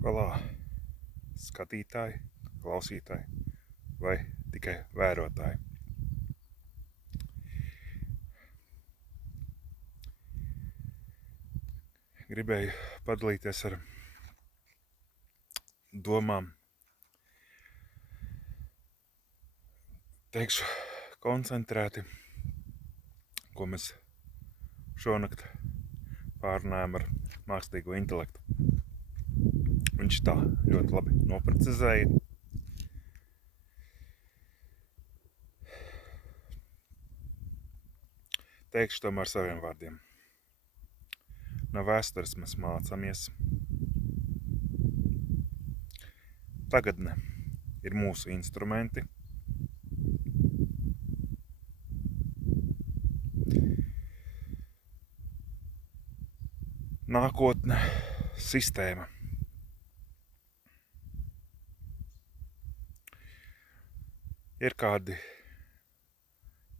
Valā, skatītāji, klausītāji vai tikai vērotāji. Gribēju padalīties ar domām, teikšu koncentrēti, ko mēs šonakt pārunājam ar mākslīgo intelektu. Viņš tā ļoti labi noprecizēja. Teikšu tomēr saviem vārdiem. No vēstures mēs mācāmies. Tagadne ir mūsu instrumenti. Nākotne sistēma. Ir kādi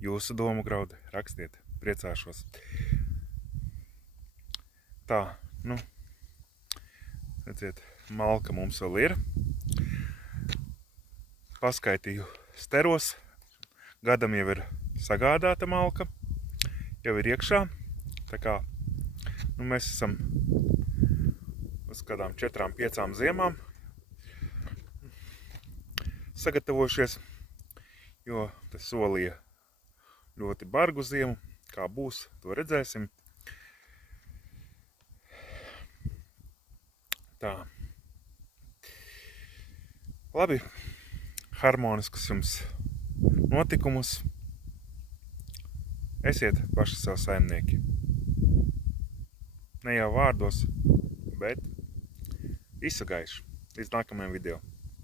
jūsu domu graudi, rakstiet, priecāšos. Tā, redziet, malka mums vēl ir. Paskaitīju steros, gadam jau ir sagādāta malka, jau ir iekšā. Tā kā mēs esam uz kādām 4-5 ziemām sagatavojušies, jo tas solīja ļoti bargu ziemu. Kā būs, to redzēsim. Tā. Labi, harmoniskus jums notikumus. Esiet paši sev saimnieki. Ne jau vārdos, bet visu gaišu. Līdz nākamajam video.